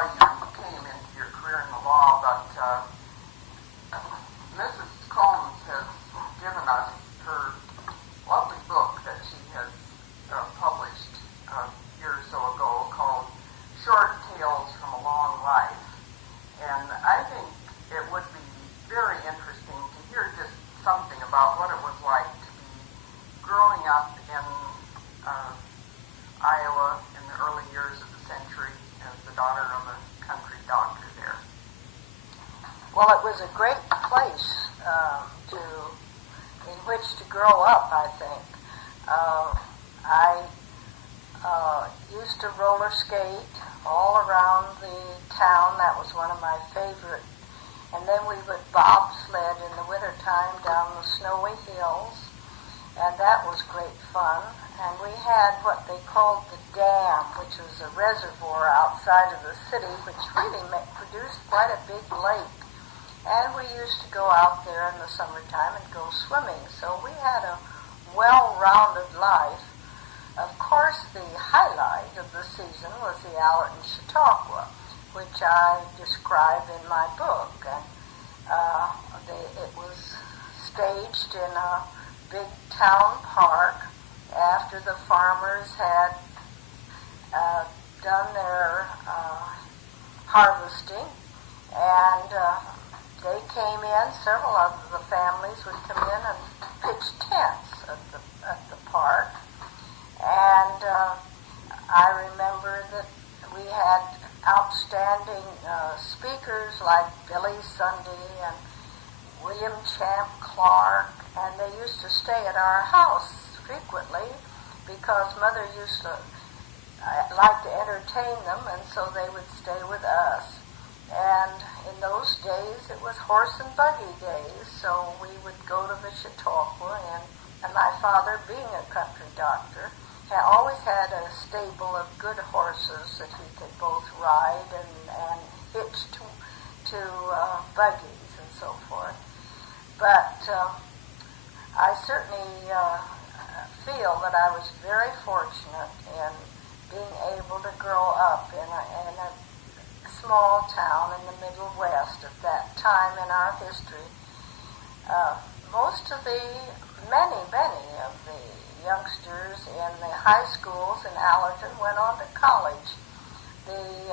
how you came into your career in the law, but Mrs. Combs has given us her lovely book that she has published years or so ago called Short Tales from a Long Life. And I think it would be very interesting to hear just something about what it was like to be growing up in Iowa in the early years of the century as the daughter of a country doctor there. Well, it was a great place in which to grow up, I think. I used to roller skate all around the town. That was one of my favorite. And then we would bobsled in the wintertime down the snowy hills, and that was great fun. And we had what they called the dam, which was a reservoir outside of the city, which really produced quite a big lake. And we used to go out there in the summertime and go swimming. So we had a well-rounded life. Of course, the highlight of the season was the Allerton Chautauqua, which I describe in my book. And it was staged in a big town park after the farmers had done their harvesting, and they came in. Several of the families would come in and pitch tents at the park. And I remember that we had outstanding speakers like Billy Sunday and William Champ Clark, and they used to stay at our house frequently because Mother used to like to entertain them, and so they would stay with us. And in those days, it was horse and buggy days, so we would go to the Chautauqua, and my father, being a country doctor, always had a stable of good horses that he could both ride and hitch to buggies and so forth. But I certainly feel that I was very fortunate in being able to grow up in a small town in the Middle West at that time in our history. Many of the youngsters in the high schools in Allerton went on to college. The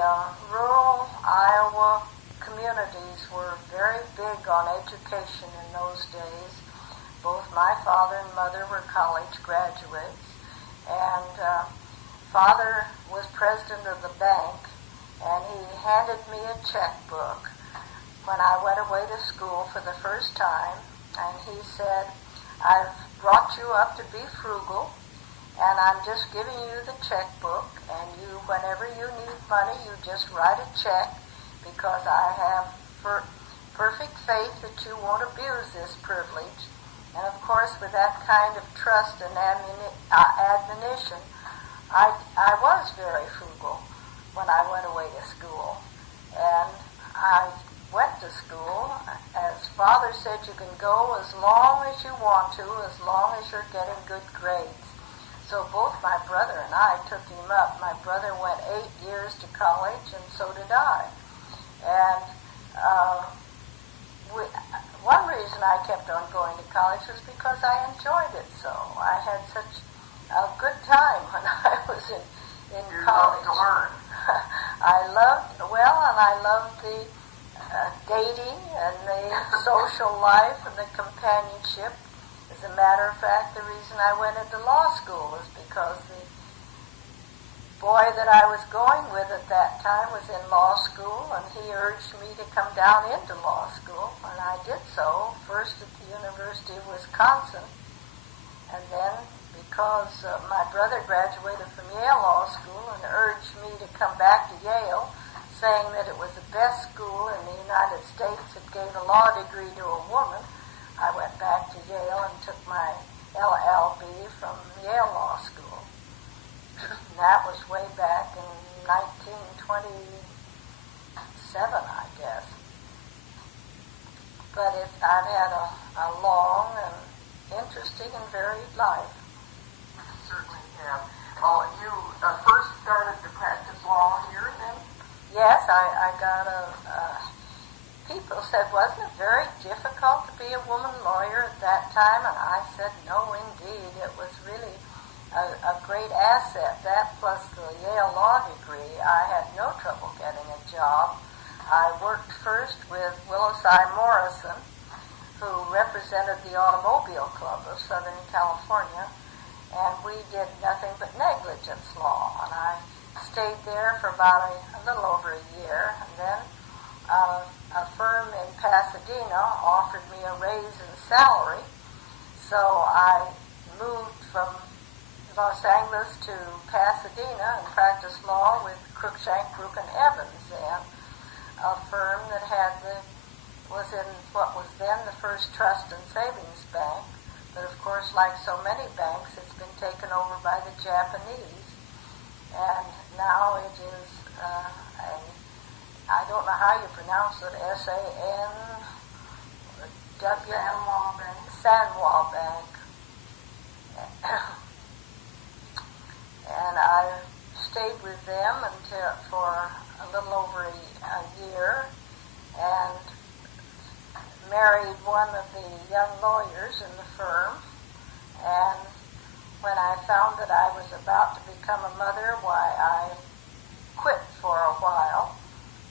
rural Iowa communities were very big on education in those days. Both my father and mother were college graduates, and father was president of the bank, and he handed me a checkbook when I went away to school for the first time, and he said, "I've brought you up to be frugal, and I'm just giving you the checkbook, and you, whenever you need money, you just write a check, because I have perfect faith that you won't abuse this privilege." And of course, with that kind of trust and admonition, I was very frugal when I went away to school. And I went to school. As Father said, you can go as long as you want to, as long as you're getting good grades. So both my brother and I took him up. My brother went 8 years to college, and so did I. And one reason I kept on going to college was because I enjoyed it so. I had such a good time when I was in college. You loved to learn. I loved the dating and the social life and the companionship. As a matter of fact, the reason I went into law school was because the boy that I was going with at that time was in law school, and he urged me to come down into law school, and I did so, first at the University of Wisconsin, and then because my brother graduated from Yale Law School and urged me to come back to Yale, saying that it was the best school in the United States that gave a law degree to a woman, I went back to Yale and took my LLB from Yale Law School. That was way back in 1927, I guess. But I've had a long and interesting and varied life. You certainly have. Well, you first started to practice law here then? Yes, I got people said, wasn't it very difficult to be a woman lawyer at that time? And I said, no, indeed. It was really a great asset. That plus the Yale Law degree, I had no trouble getting a job. I worked first with Willis I. Morrison, who represented the Automobile Club of Southern California, and we did nothing but negligence law. And I stayed there for about a little over a year, and then a firm in Pasadena offered me a raise in salary, so I moved from Los Angeles to Pasadena and practiced law with Cruikshank, Brook and Evans, and a firm that was in what was then the First Trust and Savings Bank, but of course, like so many banks, it's been taken over by the Japanese, and now it is I don't know how you pronounce it, S-A-N-W... Sanwa Bank. And I stayed with them for a little over a year and married one of the young lawyers in the firm. And when I found that I was about to become a mother, why, I quit for a while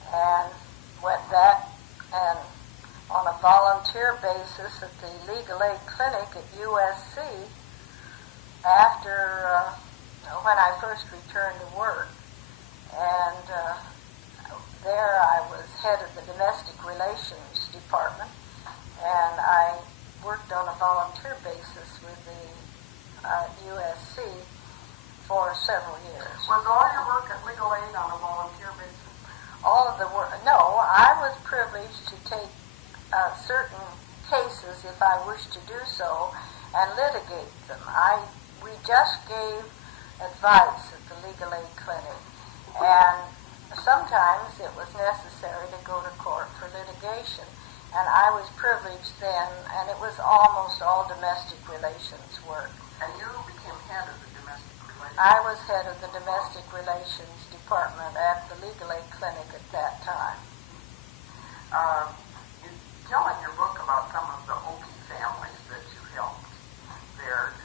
and went back and on a volunteer basis at the legal aid clinic at USC after when I first returned to work. And there I was head of the domestic relations department, and I worked on a volunteer basis with the USC for several years. Was all your work at legal aid on a volunteer basis? All of the work, no, I was privileged to take certain cases, if I wished to do so, and litigate them. We just gave advice at the legal aid clinic, and sometimes it was necessary to go to court for litigation, and I was privileged then, and it was almost all domestic relations work. And you became head of the domestic relations? I was head of the domestic relations department at the legal aid clinic at that time. You tell in your book about some of the Okie families that you helped there.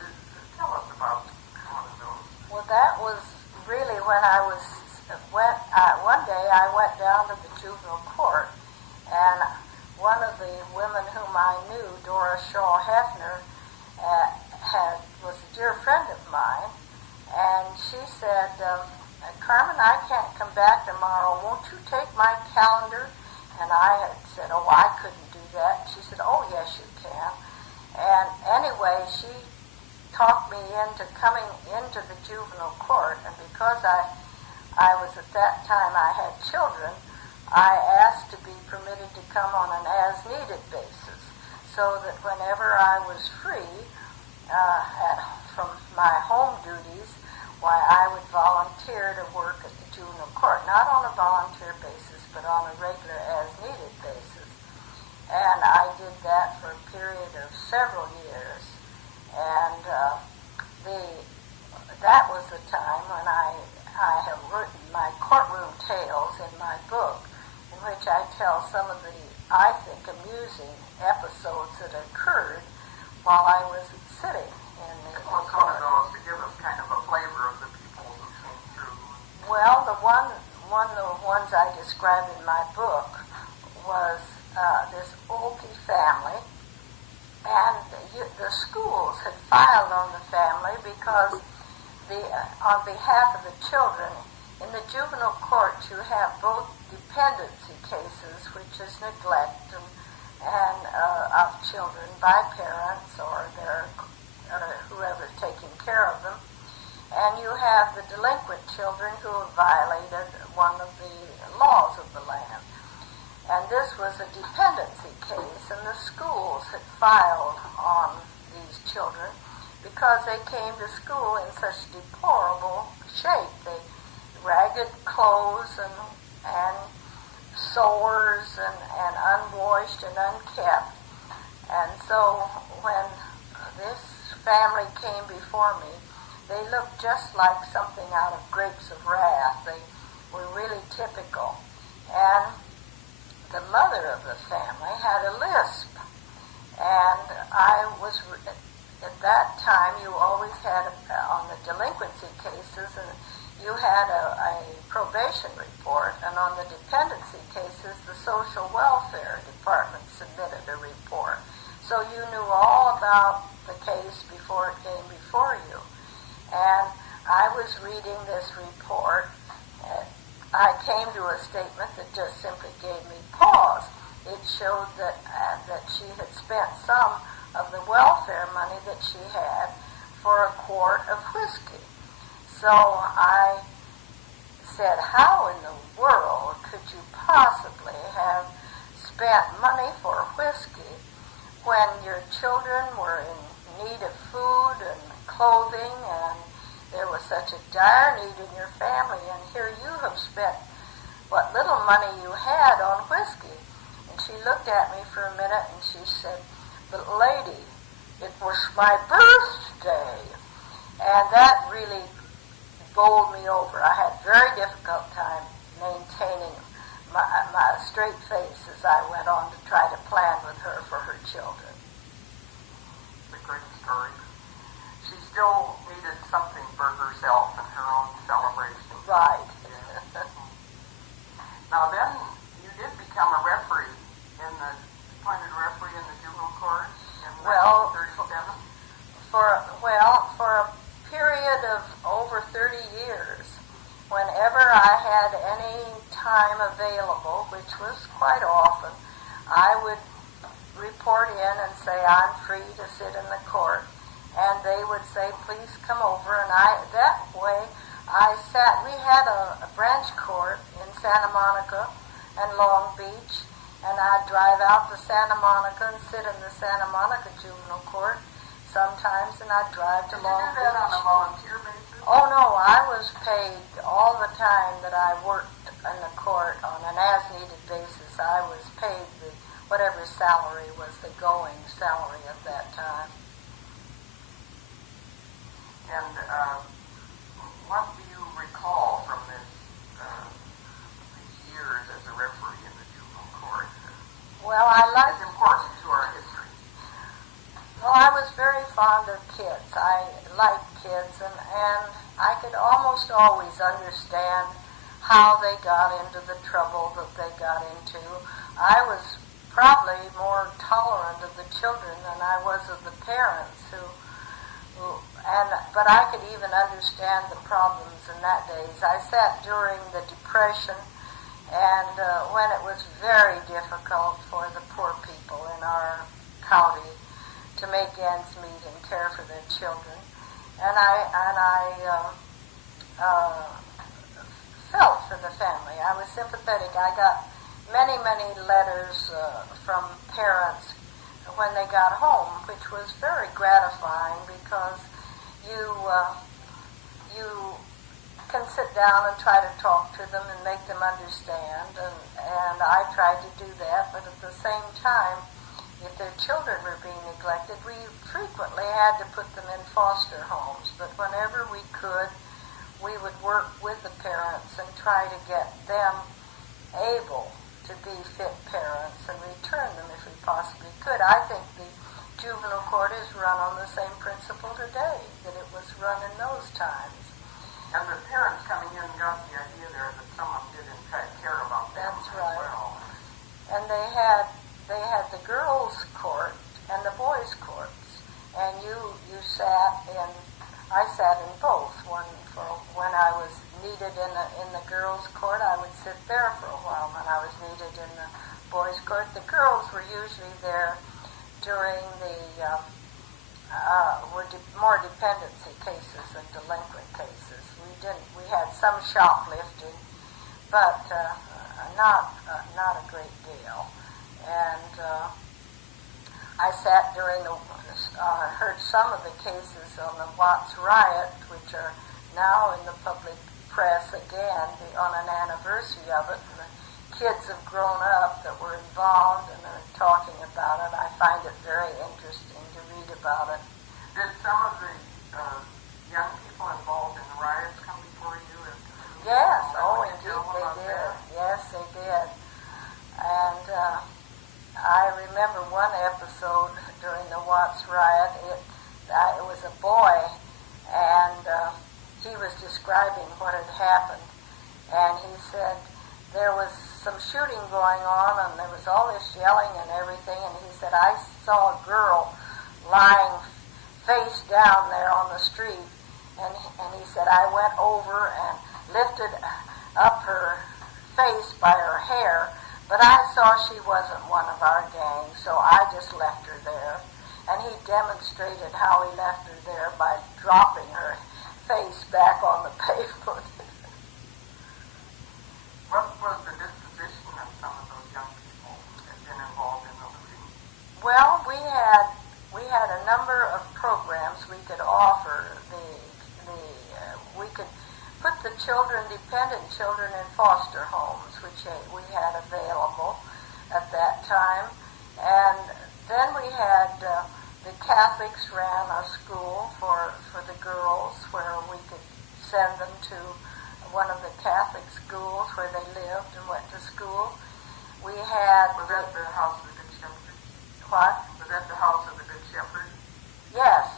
Tell us about one of those. Well, that was really when one day I went down to the juvenile court, and one of the women whom I knew, Dora Shaw Hefner, was a dear friend of mine, and she said, Carmen, I can't come back tomorrow. Won't you take my calendar? And I had said, oh, I couldn't do that. She said, oh, yes, you can. And anyway, she talked me into coming into the juvenile court, and because I was at that time, I had children, I asked to be permitted to come on an as-needed basis, so that whenever I was free from my home duties, why, I would volunteer to work at the juvenile court, not on a volunteer basis, but on a regular as-needed basis. And I did that for a period of several years. And that was the time when I have written my courtroom tales in my book, in which I tell some of the, I think, amusing episodes that occurred while I was sitting in the court. One of those to give us kind of a flavor of the people who came through. Well, one of the ones I described in my book was this Okie family, and the schools had filed on the family because on behalf of the children, in the juvenile court you have both dependency cases, which is neglect and of children by parents or whoever's taking care of them, and you have the delinquent children who have violated one of the laws of the land. And this was a dependency case, and the schools had filed on these children because they came to school in such deplorable shape. They ragged clothes and sores and unwashed and unkept. And so when this family came before me, they looked just like something out of Grapes of Wrath. They were really typical. And the mother of the family had a lisp. And at that time, you always had, on the delinquency cases, and you had a probation report, and on the dependency cases, the social welfare department submitted a report. So you knew all about the case before it came before you. And I was reading this report, and I came to a statement that just simply gave me pause. It showed that she had spent some of the welfare money that she had for a quart of whiskey. So I said, how in the world could you possibly have spent money for whiskey when your children were in need of food and clothing, and there was such a dire need in your family, and here you have spent what little money you had on whiskey? And she looked at me for a minute and she said, "But lady, it was my birthday." And that really bowled me over. I had a very difficult time maintaining my straight face as I went on to try to plan with her for her children. It's a great story. She still needed something for herself and her own celebration. Right. Yeah. Now then, you did become a referee appointed referee in the juvenile court in 1937? For a period of over 30 years, whenever I had any time available, which was quite often, I would report in and say, I'm free to sit in the court. And they would say, please come over. And that way I sat. We had a branch court in Santa Monica and Long Beach, and I'd drive out to Santa Monica and sit in the Santa Monica juvenile court sometimes, and I'd drive to Long Beach. Did you do that on a volunteer basis? Oh, no, I was paid all the time that I worked in the court on an as-needed basis. I was paid whatever salary was the going salary at that time. And what do you recall from these years as a referee in the juvenile court? Well, It's important to our history. Well, I was very fond of kids. I liked kids, and I could almost always understand how they got into the trouble that they got into. I was probably more tolerant of the children than I was of the parents but I could even understand the problems in that days. I sat during the Depression, and when it was very difficult for the poor people in our county to make ends meet and care for their children, and I felt for the family. I was sympathetic. I got many letters from parents when they got home, which was very gratifying because you can sit down and try to talk to them and make them understand, and I tried to do that, but at the same time, if their children were being neglected, we frequently had to put them in foster homes, but whenever we could, we would work with the parents and try to get them able to be fit parents and return them if we possibly could. I think the juvenile court is run on the same principle today that it was run in those times. And the parents coming in got the idea there that someone did in fact care about them. That's right. As well. And they had the girls' court and the boys' courts, and I sat in both. When I was needed in the girls' court, I would sit there for a while. When I was needed in the boys' court, the girls were usually there during the more dependency cases than delinquent cases. We had some shoplifting, but not a great deal. And I sat heard some of the cases on the Watts riot, which are now in the public press again on an anniversary of it. And the kids have grown up that were involved and are talking about it. I find it very interesting to read about it. Did some of the young people involved in the riots come before you? Yes, oh indeed. film about did. that? Yes, they did. And I remember one episode during the Watts riot. It was a boy, and he was describing what had happened. And he said there was some shooting going on, and there was all this yelling and everything. And he said, I saw a girl lying face down there on the street. And he said, I went over and lifted up her face by her hair, but I saw she wasn't one of our gang, so I just left her there. And he demonstrated how he left her there by dropping her face back on the pavement. What was the disposition of some of those young people that had been involved in the looting? Well, we had a number of programs we could offer. We could put the children, dependent children, in foster homes, which we had available at that time. And then we had the Catholics ran a school for the girls where we could send them to one of the Catholic schools where they lived and went to school. We had... Was that the House of the Good Shepherd? What? Was that the House of the Good Shepherd? Yes,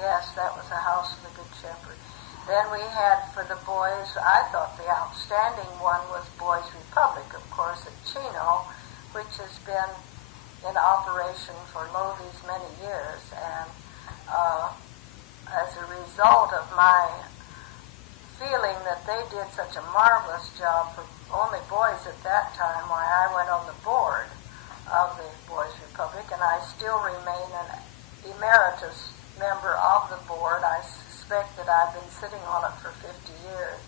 yes, that was the House of the Good Shepherd. Then we had for the boys, I thought the outstanding one was Boys Republic, of course, at Chino, which has been in operation for these many years. And as a result of my feeling that they did such a marvelous job for only boys at that time, why I went on the board of the Boys Republic, and I still remain an emeritus member of the board. I suspect that I've been sitting on it for 50 years.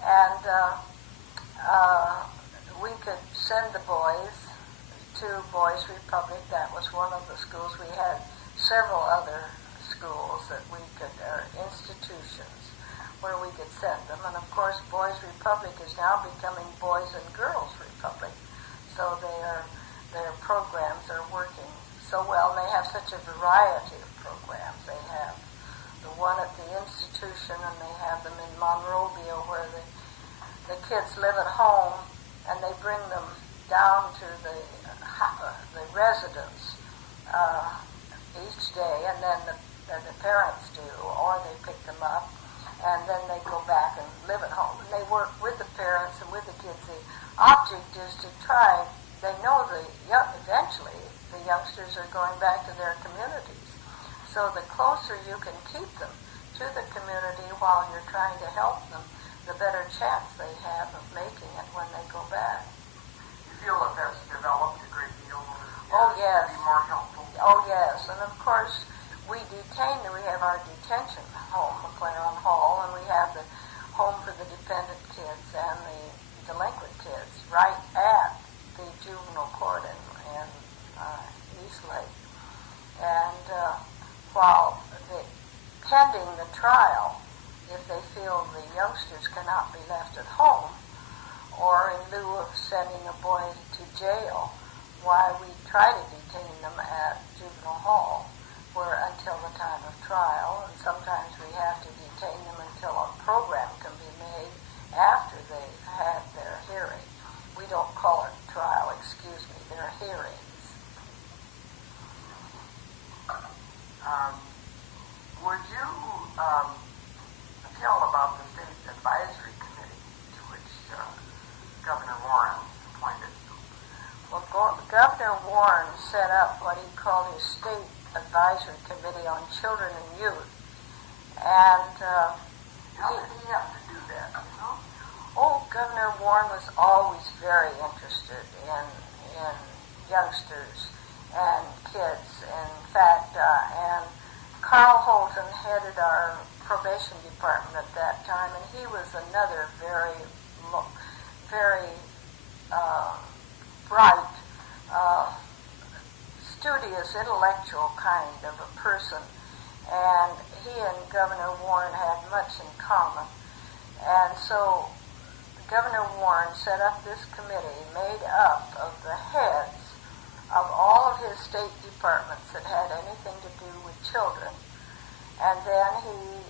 And we could send the boys to Boys Republic. That was one of the schools. We had several other schools that we could, or institutions, where we could send them. And of course, Boys Republic is now becoming Boys and Girls Republic. So their programs are working so well. And they have such a variety of programs. They have the one at the institution, and they have them in Monrovia, where the kids live at home, and they bring them down to the residence each day, and then the parents do, or they pick them up, and then they go back and live at home. And they work with the parents and with the kids. The object is to try, they know eventually the youngsters are going back to their communities. So the closer you can keep them to the community while you're trying to help them, the better chance they have of making it when they go back. You feel that that's developed a great deal over the years? Oh, yes. To be more helpful? Oh, yes. And of course, we have our detention home, McClaren Hall, and we have the home for the dependent kids and the delinquent kids right at the juvenile court in East Lake. And while pending the trial, if they feel the youngsters cannot be left at home, or in lieu of sending a boy to jail, why we try to detain them at juvenile hall until the time of trial, and sometimes we have to detain them until a program can be made after they've had their hearing. We don't call it trial, their hearings. Would you tell about the State Advisory Committee to which Governor Warren appointed? Well, Governor Warren set up what he called his State Advisory Committee on Children and Youth. And how did he have to do that, you know? Oh, Governor Warren was always very interested in youngsters and kids. In fact, and Carl Holton headed our probation department at that time, and he was another very bright, studious, intellectual kind of a person. And he and Governor Warren had much in common. And so Governor Warren set up this committee made up of the heads of all of his state departments that had anything to do with children. And then he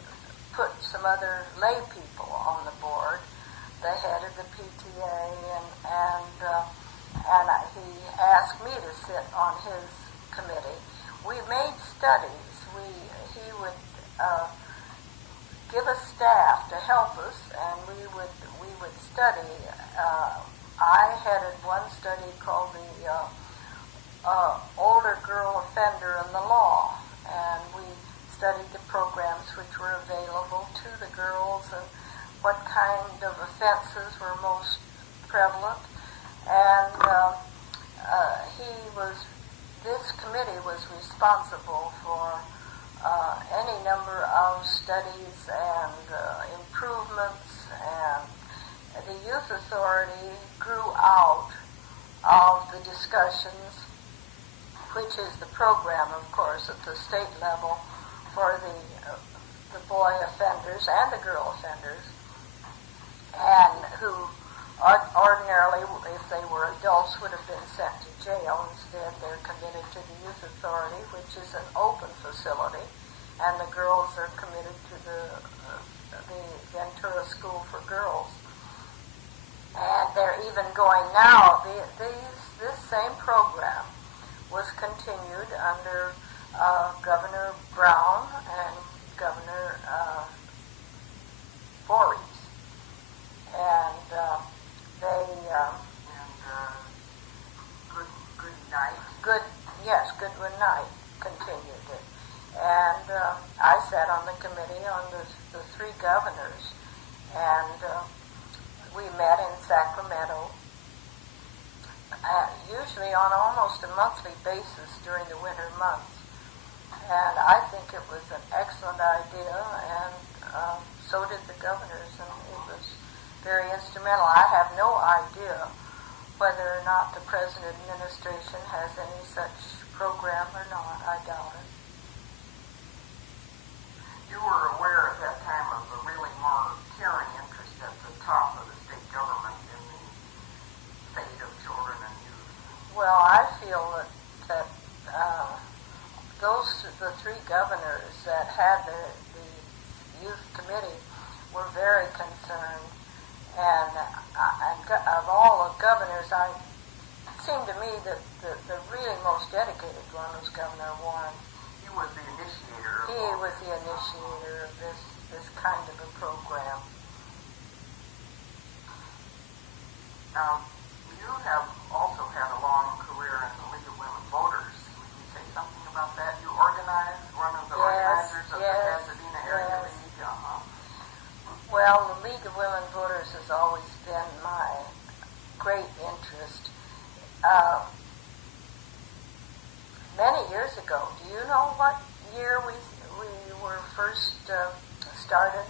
put some other lay people on the board. The head of the PTA, and he asked me to sit on his committee. We made studies. He would give us staff to help us, and we would study. I headed one study called the Older Girl Offender in the Law, and we studied the programs which were available to the girls and what kind of offenses were most prevalent. And this committee was responsible for any number of studies and improvements, and the Youth Authority grew out of the discussions, which is the program, of course, at the state level for the boy offenders and the girl offenders, and who ordinarily, if they were adults, would have been sent to jail. Instead, they're committed to the Youth Authority, which is an open facility, and the girls are committed to the Ventura School for Girls. And they're even going now. This same program was continued under Governor Brown and Governor Voorhees. And Goodwin Knight continued it. And I sat on the committee on the three governors, and we met in Sacramento, usually on almost a monthly basis during the winter months. And I think it was an excellent idea, and so did the governors, and it was very instrumental. I have no idea whether or not the present administration has any such program or not. I doubt it. You were aware at that time of a really more caring interest at the top of the state government in the fate of children and youth. Well, I feel that the three governors that had the youth committee were very concerned, and of all the governors, it seemed to me that the really most dedicated one was Governor Warren. He was the initiator. He was the initiator of this kind of a program. Now, you have also had a long career in the League of Women Voters. Would you say something about that? You organized, one of the organizers of the Pasadena Area League. Well, the League of Women Voters has always been my great interest. Many years ago, do you know what year we were first started?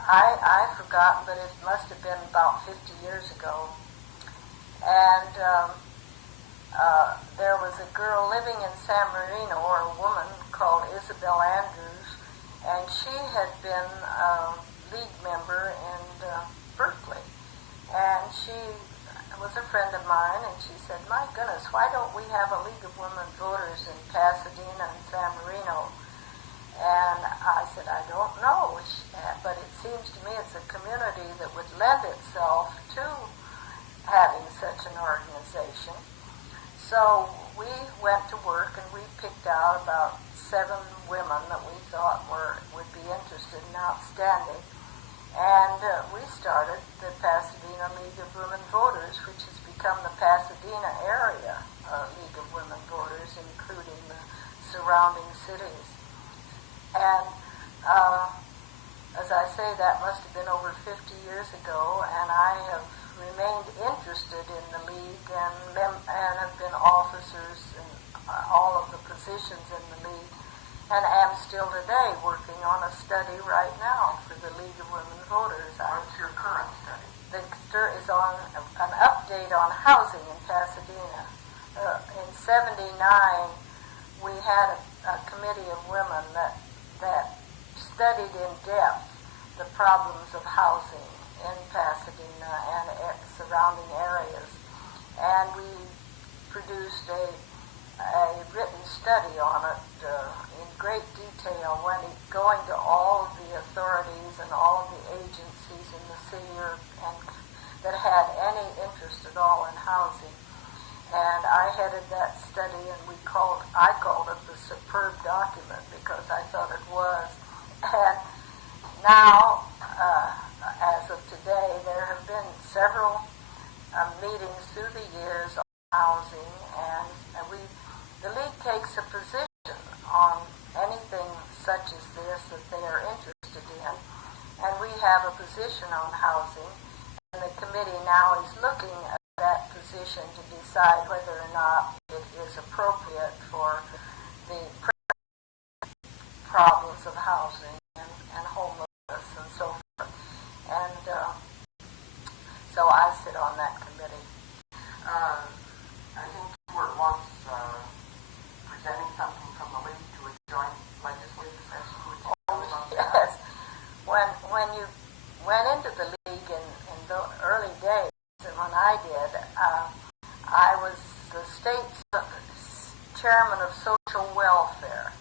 I've forgotten, but it must have been about 50 years ago. And there was a girl living in San Marino, or a woman called Isabel Andrews, and she had been a league member in Berkeley. And she was a friend of mine, and she said, "My goodness, why don't we have a League of Women Voters in Pasadena and San Marino?" And I said, "I don't know, but it seems to me it's a community that would lend itself to having such an organization." So we went to work, and we picked out about 7 women that we thought would be interested and outstanding. And we started the Pasadena League of Women Voters, which has become the Pasadena Area League of Women Voters, including the surrounding cities. And as I say, that must have been over 50 years ago, and I have remained interested in the league and have been officers in all of the positions in the league, and am still today working on a study right now for the League of Women Voters. What's your current study? The study is on an update on housing in Pasadena. In '79, we had a committee of women that studied in depth the problems of housing in Pasadena and surrounding areas, and we produced a a written study on it in great detail, going to all of the authorities and all of the agencies in the city that had any interest at all in housing. And I headed that study, and I called it the superb document because I thought it was. And now, as of today, there have been several meetings through the years on housing, and the League takes a position on anything such as this that they are interested in, and we have a position on housing, and the committee now is looking at that position to decide whether or not it is appropriate for the problems of housing and homelessness and so forth. And so I sit on that committee. I think you were once presenting something from the League to a joint legislative session. Yes. When you went into the League in the early days, and when I did, I was the state's chairman of social welfare,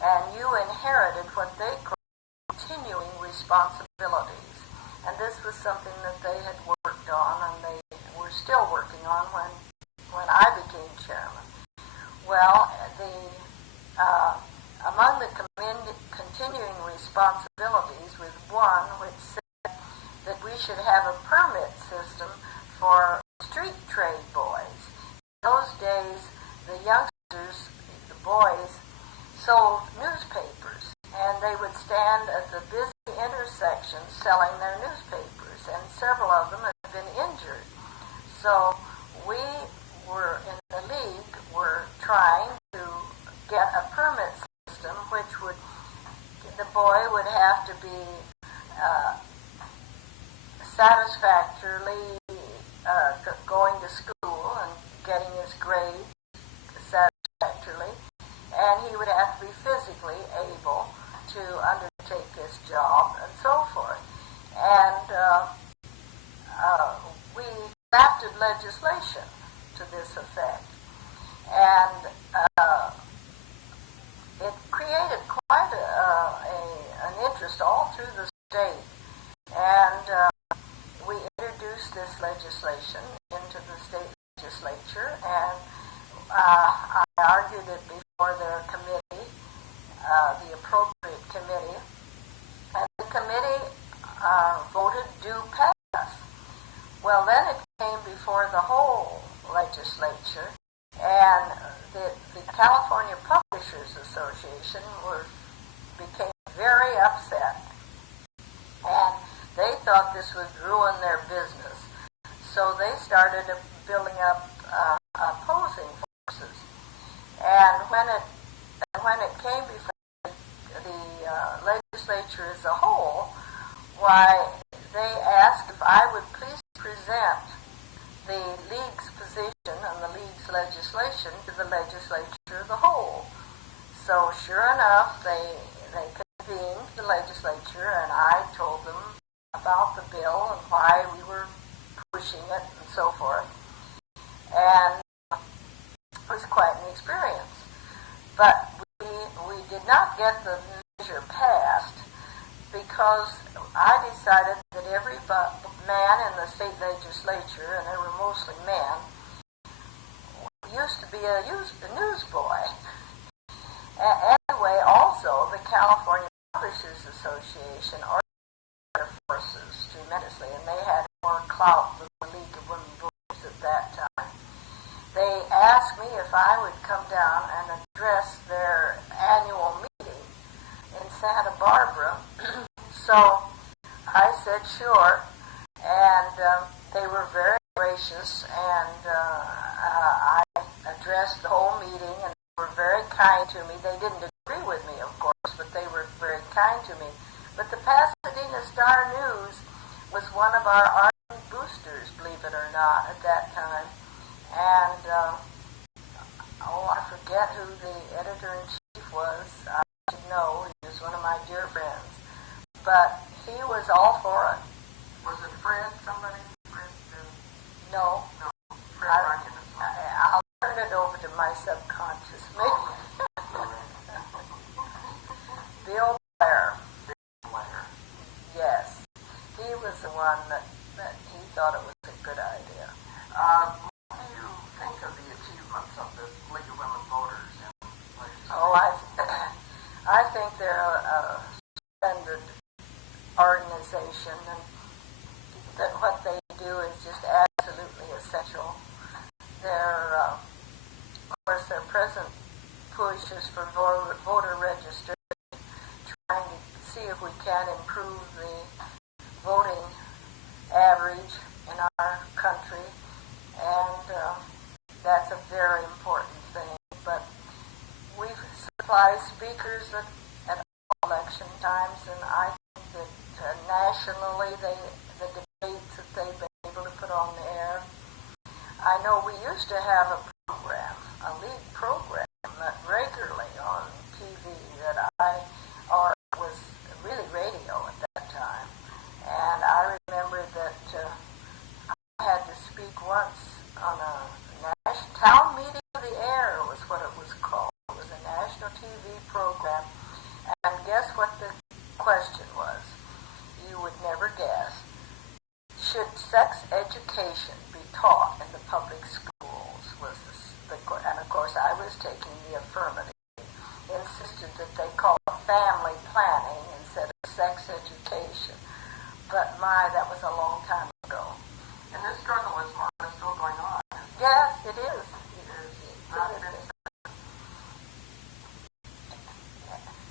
and you inherited what they call continuing responsibilities. And this was something that they had worked on, and they were still working on when I became chairman. Well, among the continuing responsibilities was one which said that we should have a permit system for street trade boys. In those days, the youngsters, the boys, sold newspapers, and they would stand at the busy intersections selling their newspapers, and several of them had been injured. So we were in the League were trying to get a permit system which the boy would have to be satisfactorily going to school and getting his grades satisfactorily, and he would have to be physically able to undertake this job and so forth. And we drafted legislation to this effect, and it created quite an interest all through the state, and we introduced this legislation into the state legislature, and I argued it before their committee, the appropriate committee, and the committee voted do pass. Well, then it came before the whole legislature, and the California Publishers Association became very upset, and they thought this would ruin their business. So they started building up opposing forces. And when it came before the legislature as a whole, why, they asked if I would please present the League's position and the League's legislation to the legislature as a whole. So sure enough, they convened the legislature, and I told them about the bill and why we were pushing it and so forth. And it was quite an experience. But we did not get the measure passed because I decided that every man in the state legislature, and they were mostly men, used to be a newsboy. Anyway, also, the California Publishers Association organized their forces tremendously, and they had more clout than the League of Women Voters at that time. They asked me if I would come down and address their annual meeting in Santa Barbara. So I said sure, and they were very gracious, and I addressed the whole meeting, and they were very kind to me. They didn't agree with me, of course, but they were very kind to me. But the Pasadena Star-News was one of our ardent boosters, believe it or not, at that time. And, I forget who the editor-in-chief was. I should know. He was one of my dear friends. But he was all for it. Was it Fred, somebody? No. Fred Martin. I'll turn it over to my subconscious. their present push is for voter registration, trying to see if we can improve the voting average in our country, and that's a very important thing. But we supply speakers at all election times, and I think that nationally the debates that they've been able to put on the air. I know we used to have a lead program that regularly on TV or was really radio at that time. And I remember that I had to speak once on a town meeting of the air was what it was called. It was a national TV program. And guess what the question was? You would never guess. Should sex education be taught in the public schools? And of course I was taking the affirmative. Insisted that they call it family planning instead of sex education. But my, that was a long time ago. And this struggle is still going on. Yes, it is.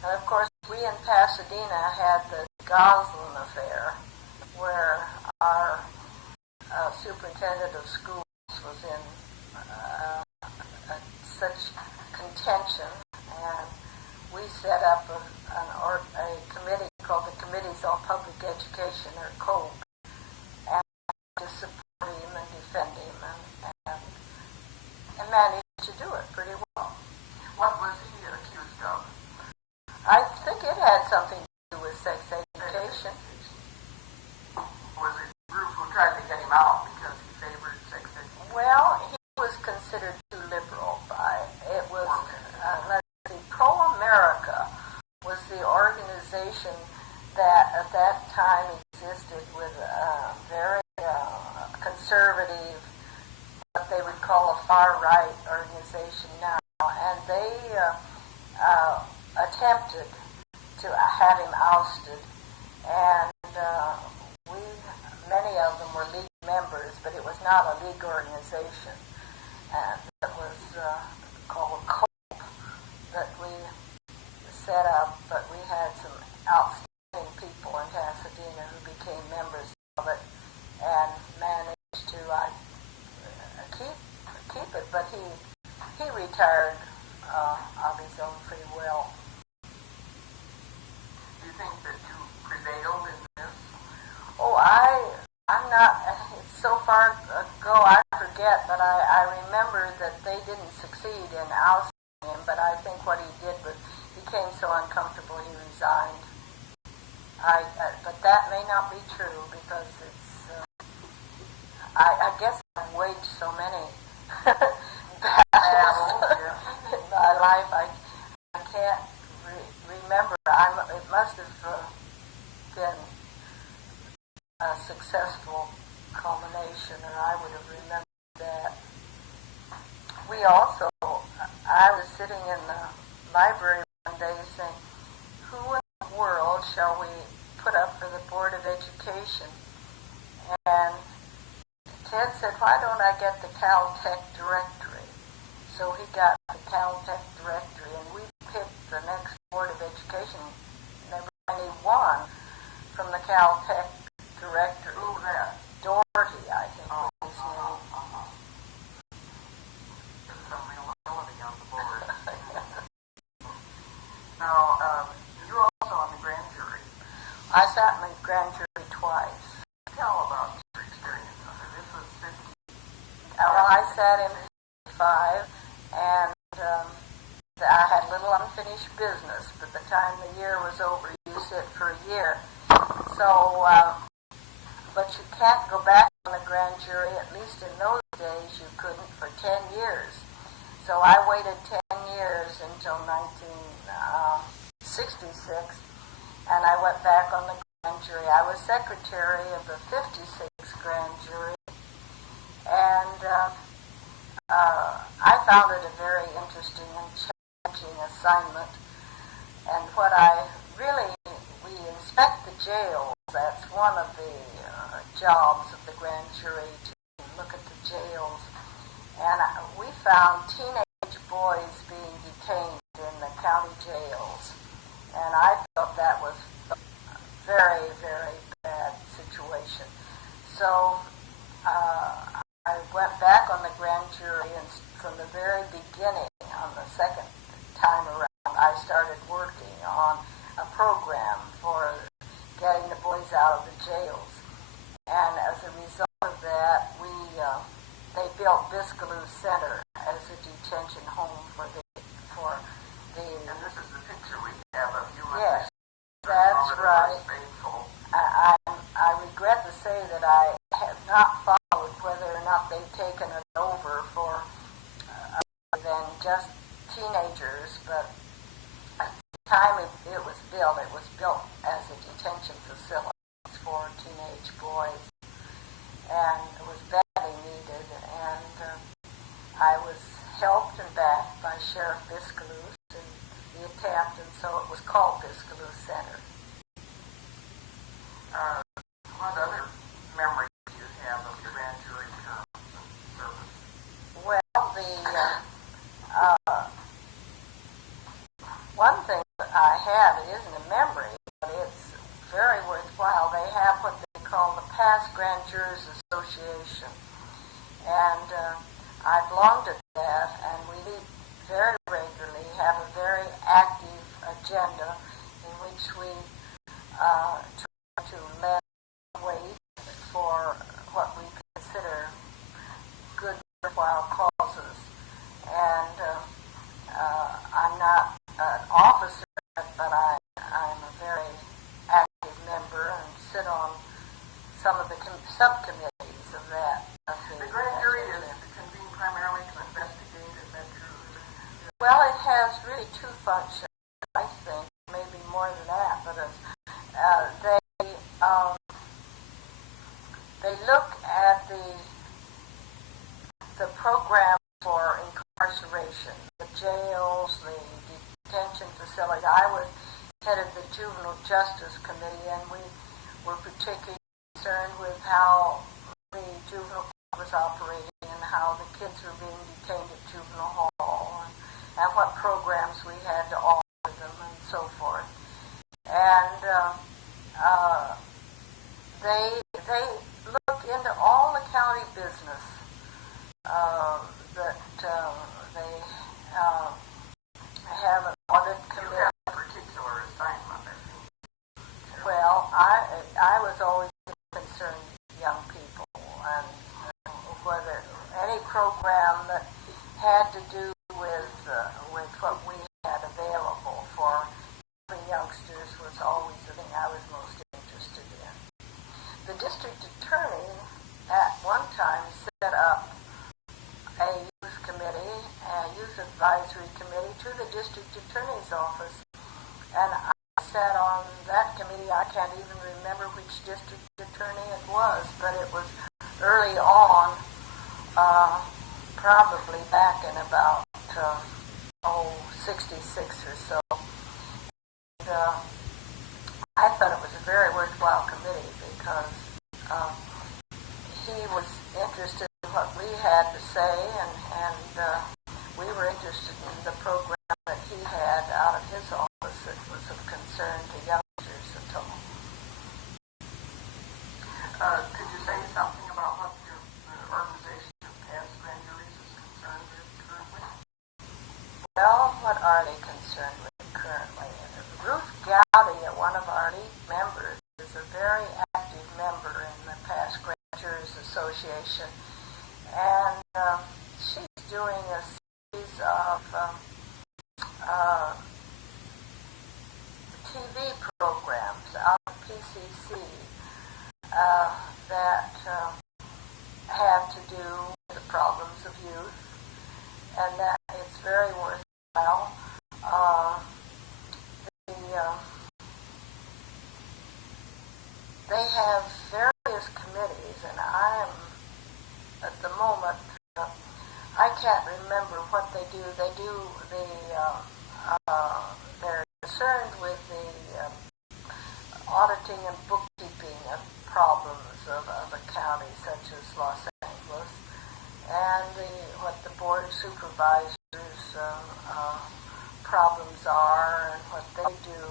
And of course, we in Pasadena had the Goslin affair, where our superintendent of schools was in such contention, and we set up a committee called the Committees on Public Education, or COPE, and to support him and defend him, and managed to do it pretty well. What was he accused of? I think it had something to do with sex education. Was it a group who tried to get him out because he favored sex education? Well, he was considered too liberal by it. Was Pro-America was the organization that at that time existed with a very conservative, what they would call a far-right organization now, and they attempted to have him ousted, and many of them were league members, but it was not a league organization, and it was called COPE that we set up, but we had some outstanding people in Pasadena who became members of it and managed to keep it, but he retired of his own free will. Do you think that you prevailed in this? Oh, I'm not, it's so far ago I forget, but I remember that they didn't succeed in ousting him, but I think what he did was, he became so uncomfortable he resigned. But that may not be true, because it's, I guess I've waged so many battles in my life, I can't remember. It must have been a successful culmination, or I would have remembered that. I was sitting in the library one day saying, who in the world shall we put up for the Board of Education? And Ted said, why don't I get the Caltech directory? So he got the Caltech directory, and we picked the next Board of Education. There were only one from the Caltech directory. Who was that? Doherty, I think was his name. There's some real ability on the board. Now, you're also on the grand jury. I sat in the grand jury twice. Tell about your experience on it. This was 50. Well, I sat in 55, and I had little unfinished business. By the time the year was over, you sit for a year. So, but you can't go back on the grand jury, at least in those days you couldn't, for 10 years. So I waited 10 years until 1966, and I went back on the grand jury. I was secretary of the 56th grand jury, and I found it a very interesting and challenging assignment. And what we inspect the jails. That's one of the jobs of the grand jury, to look at the jails. and we found teenage boys being detained in the county jails, and I felt that was a very, very bad situation. So I went back on the grand jury, and from the very beginning, on the second time around, I started working on a program for getting the boys out of the jails. And as a result of that, they built Biscaloo Center as a detention home for the. And this is the picture we have of you. Yes, that's right. I regret to say that I have not followed whether or not they've taken it over for other than just teenagers, but at the time it was built as a detention facility for teenage boys, and it was badly needed, and I was helped and backed by Sheriff Biscaloo in the attempt, and so it was called Biscaloo Center. What other memories do you have of your grand jury terms and service? Well, one thing that I have, it isn't a memory, but it's very worthwhile. They have what they call the Past Grand Jurors Association, and I belong to that, and we meet very regularly, have a very active agenda in which we try to lend weight for what we consider good, worthwhile causes. And I'm not an officer, but I'm a very active member and sit on some of the subcommittees of that. The grand jury is convened primarily to investigate, is that true? Well, it has really two functions, I think, maybe more than that, but they look at the program for incarceration, the jails, the detention facilities. I was head of the Juvenile Justice Committee, and we were particularly concerned with how the juvenile court was operating and how the kids were being detained at Juvenile Hall, and what programs we had to offer them, and so forth. And they look into all the county business that they have an audit committee. You have a particular assignment, I think. Well, I was always concerned with young people, and whether any program that had to do with what we had available for youngsters was always the thing I was most interested in. The district attorney at one time set up a youth committee, a youth advisory committee to the district attorney's office, and I sat on that committee. I can't even remember which district attorney it was, but it was early on, probably back in about 66 or so. And I thought it was a very worthwhile committee because he was interested in what we had to say, and we were interested in the program that he had out of his office that was of concern to youngsters at all. Could you say something about what your organization of past grand juries is concerned with currently? Well, what are they concerned with currently? Ruth Gowdy, one of our lead members, is a very active member in the Past Grand Jurors Association, and she's doing a series of TV programs out of PCC that have to do with the problems of youth, and that it's very worthwhile. They have various committees, and I am, at the moment, I can't remember what they do. They do they're concerned with the auditing and bookkeeping of problems of a county such as Los Angeles, and what board of supervisors' problems are and what they do.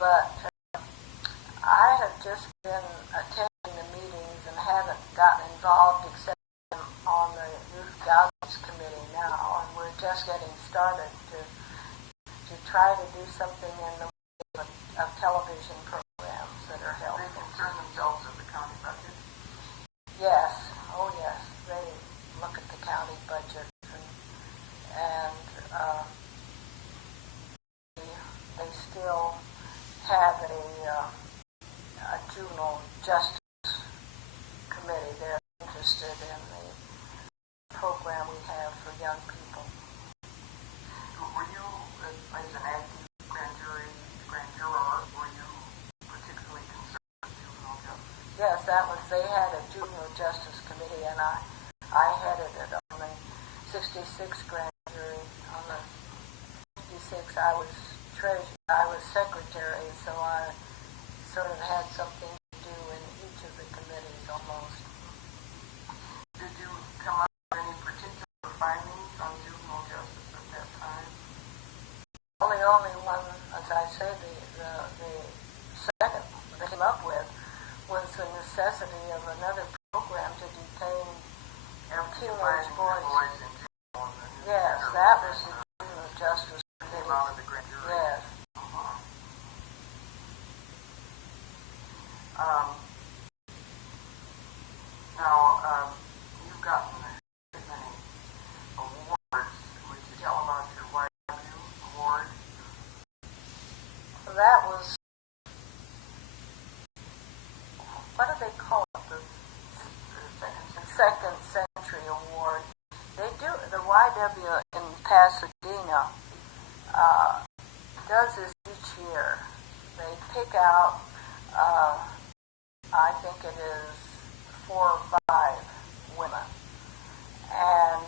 But I have just been attending the meetings and haven't gotten involved except on the Youth Guidance Committee now, and we're just getting started to try to do something in the way of television programs that are helpful. They concern themselves with the county budget? Yes, oh yes, they look at the county budget and they still have a juvenile justice committee. They're interested in the program we have for young people. Were you, as an active grand juror, were you particularly concerned with juvenile justice? Yes, they had a juvenile justice committee, and I headed it on the 66 grand jury. On the 56, I was treasurer, I was secretary, so I sort of had something to do in each of the committees almost. Did you come up with any particular findings on juvenile justice at that time? The only one, as I say, the second they came up with was the necessity of another program to detain teenage boys. Yes, that was the juvenile justice committee. Came out of the grand jury? Yes. Now, you've gotten many awards. Would you tell about your YW award? That was, what do they call it? The Second Century Award. They do, the YW in Pasadena does this each year. They pick out, I think it is 4 or 5 women, and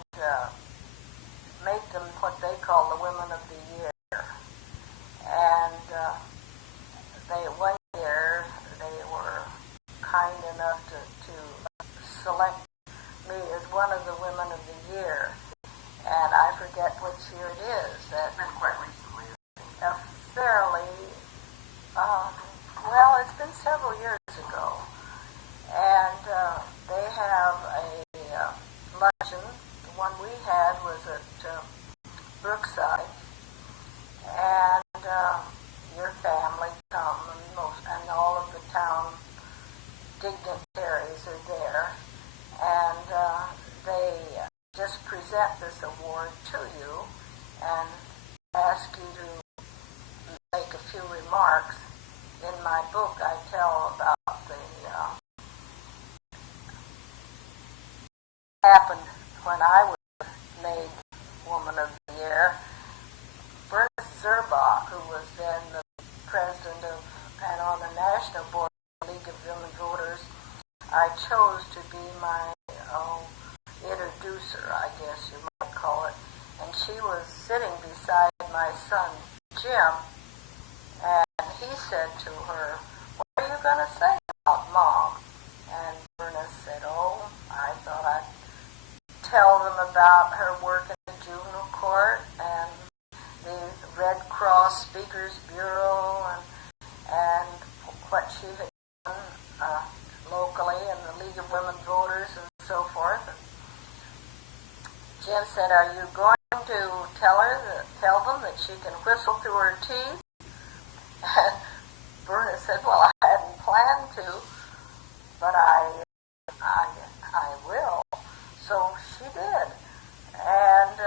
make them what they call the Women of the Year. And one year they were kind enough to select me as one of the Women of the Year. And I forget which year it is. It's been quite recently. Fairly, well, it's been several years ago. And they have a luncheon. The one we had was at Brookside. And your family come, and all of the town dignitaries are there. And they just present this award to you and ask you to make a few remarks. In my book, I tell about the happened when I was made Woman of the Year. Bernice Zerbach, who was then the president of, and on the national board of the League of Women Voters, I chose to be my introducer, I guess you might call it. And she was sitting beside my son, Jim, and he said to her, "What are you going to say about Mom?" And Bernice said, "Oh, I thought I'd tell them about her work in the juvenile court and the Red Cross Speakers Bureau and what she had done locally in the League of Women Voters and so forth." And Jim said, "Are you going to tell them that she can whistle through her teeth?" And Bernice said, "Well, I hadn't planned to, but I will." So she did. And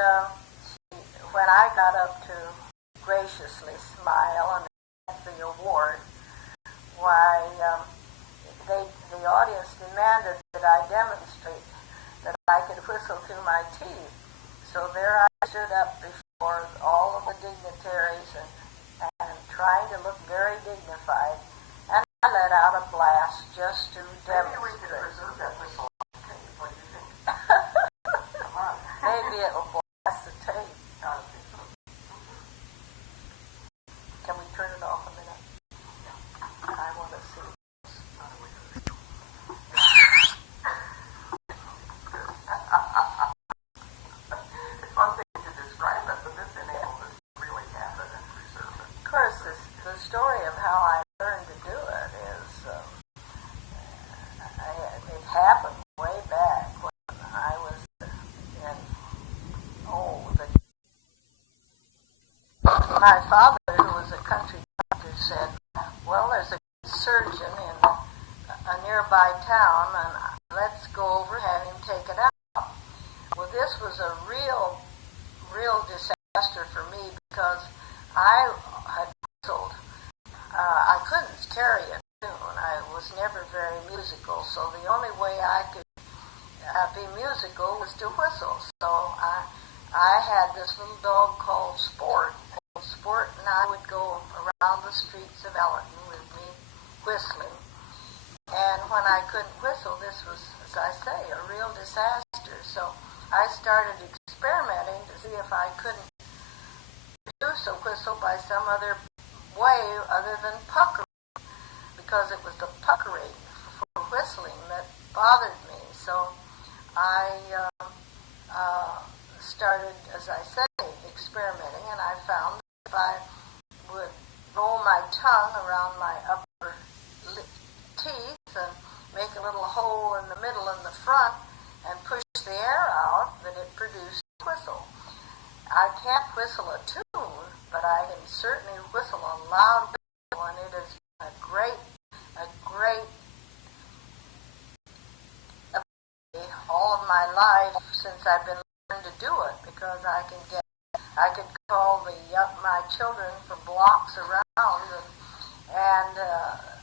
when I got up to graciously smile and accept the award, why, the audience demanded that I demonstrate that I could whistle through my teeth. So there I stood up before all of the dignitaries and trying to look very dignified, and I let out a blast just to demonstrate. Maybe we could preserve that whistle on the tape. What do you think? Come on. Maybe it will blast the tape. Can we turn it off a minute? I want to see. my father, who was a country doctor, said, well, there's a surgeon in a nearby town, and let's go over and have him take it out. Well, this was a real disaster for me because I had whistled. I couldn't carry a tune. I was never very musical, so the only way I could be musical was to whistle. So I had this little dog called Sport, and I would go around the streets of Allerton with me whistling. And when I couldn't whistle, this was, as I say, a real disaster. So I started experimenting to see if I couldn't produce a whistle by some other way other than puckering, because it was the puckering for whistling that bothered me. So I started, as I say, experimenting, and I found that if I would roll my tongue around my upper teeth and make a little hole in the middle and the front and push the air out, that it produced a whistle. I can't whistle a tune, but I can certainly whistle a loud whistle, and it is a great all of my life since I've been learning to do it, because I could call my children for blocks around, and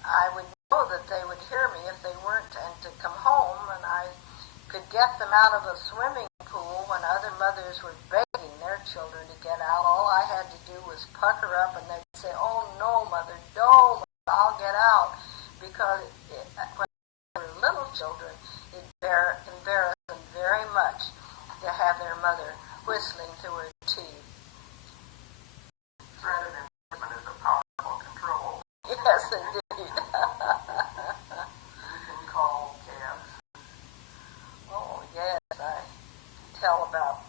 I would know that they would hear me if they weren't, and to come home, and I could get them out of a swimming pool when other mothers were begging their children to get out. All I had to do was pucker up, and they'd say, "Oh no, mother, no, I'll get out," because when they were little children, it embarrassed them very much to have their mother whistling through her teeth. Threat of enforcement is a powerful control. Yes, indeed. You can call cabs. Oh, yes, I tell about